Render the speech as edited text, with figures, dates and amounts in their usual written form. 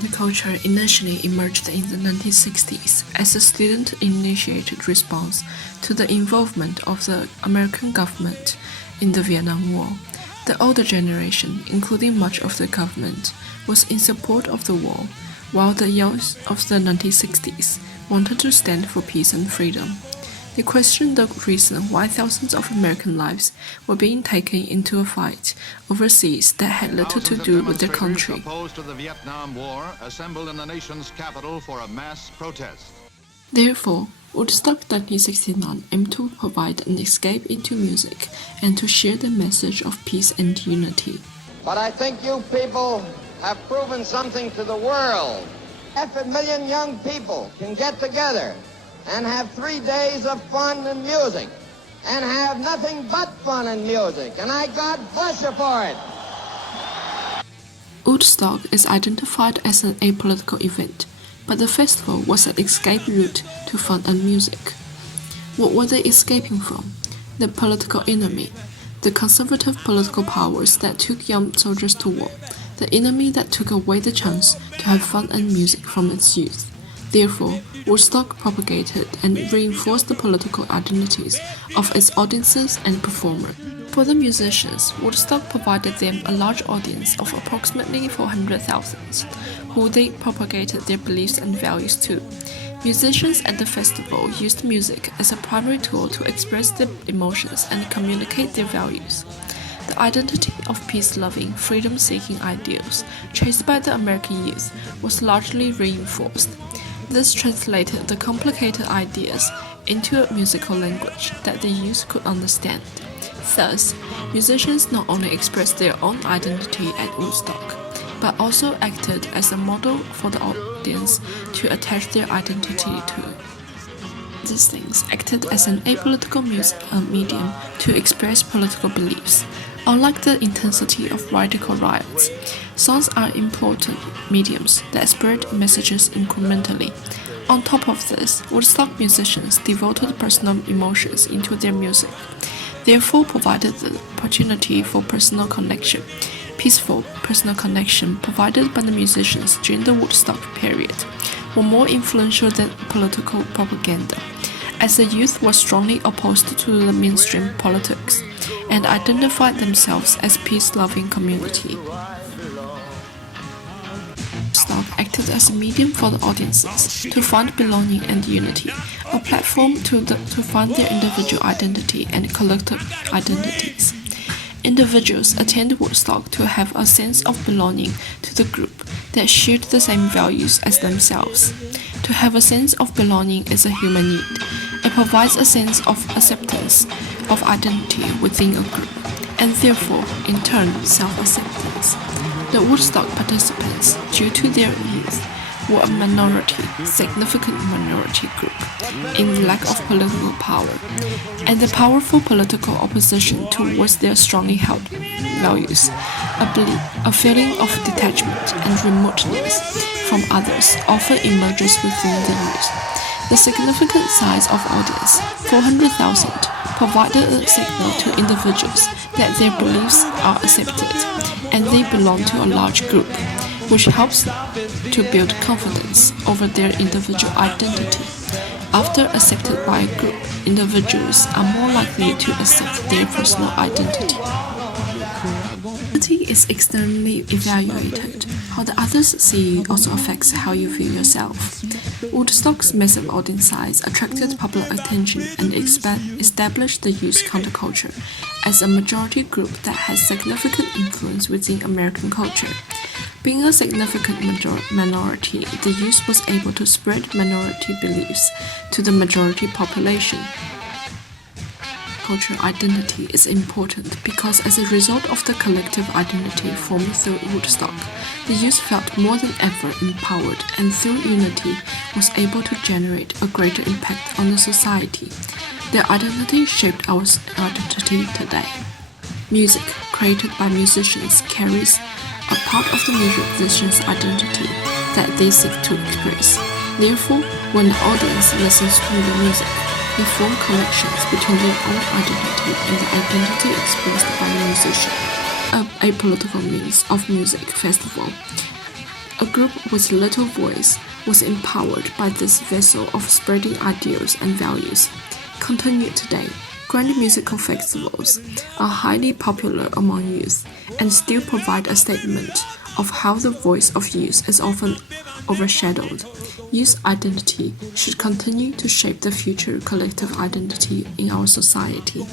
counterculture initially emerged in the 1960s as a student-initiated response to the involvement of the American government in the Vietnam War. The older generation, including much of the government, was in support of the war, while the youth of the 1960s wanted to stand for peace and freedom. They questioned the reason why thousands of American lives were being taken into a fight overseas that had little to do with their country. Opposed to the Vietnam War assembled in the nation's capital for a mass protest. Therefore, Woodstock 1969 aimed to provide an escape into music and to share the message of peace and unity. But I think you people have proven something to the world. Half a million young people can get together and have 3 days of fun and music, and have nothing but fun and music, and I God bless you for it. Woodstock is identified as an apolitical event, but the festival was an escape route to fun and music. What were they escaping from? The political enemy, the conservative political powers that took young soldiers to war, the enemy that took away the chance to have fun and music from its youth. Therefore, Woodstock propagated and reinforced the political identities of its audiences and performers. For the musicians, Woodstock provided them a large audience of approximately 400,000, who they propagated their beliefs and values to. Musicians at the festival used music as a primary tool to express their emotions and communicate their values. The identity of peace-loving, freedom-seeking ideals chased by the American youth was largely reinforced. This translated the complicated ideas into a musical language that the youth could understand. Thus, musicians not only expressed their own identity at Woodstock, but also acted as a model for the audience to attach their identity to. These things acted as an apolitical medium to express political beliefs. Unlike the intensity of radical riots, songs are important mediums that spread messages incrementally. On top of this, Woodstock musicians devoted personal emotions into their music, therefore provided the opportunity for personal connection. Peaceful personal connection provided by the musicians during the Woodstock period were more influential than political propaganda, as the youth was strongly opposed to the mainstream politics and identified themselves as peace-loving community. Woodstock acted as a medium for the audiences to find belonging and unity, a platform to find their individual identity and collective identities. Individuals attend Woodstock to have a sense of belonging to the group that shared the same values as themselves. To have a sense of belonging is a human need. It provides a sense of acceptance of identity within a group, and therefore, in turn, self-acceptance. The Woodstock participants, due to their youth, were a minority, significant minority group, in lack of political power, and the powerful political opposition towards their strongly held values, a feeling of detachment and remoteness from others often emerges within the youth. The significant size of audience, 400,000, provided a signal to individuals that their beliefs are accepted and they belong to a large group, which helps to build confidence over their individual identity. After accepted by a group, individuals are more likely to accept their personal identity. Identity is externally evaluated. How the others see you also affects how you view yourself. Woodstock's massive audience size attracted public attention and established the youth counterculture as a majority group that has significant influence within American culture. Being a significant minority, the youth was able to spread minority beliefs to the majority population. Cultural identity is important because as a result of the collective identity formed through Woodstock, the youth felt more than ever empowered and through unity was able to generate a greater impact on the society. Their identity shaped our identity today. Music, created by musicians, carries a part of the musician's identity that they seek to express. Therefore, when the audience listens to the music, they form connections between their own identity and the identity expressed by the musician. A political means of music festival A group with little voice was empowered by this vessel of spreading ideals and values. Continued today, grand musical festivals are highly popular among youth and still provide a statement of how the voice of youth is often overshadowed. Youth identity should continue to shape the future collective identity in our society.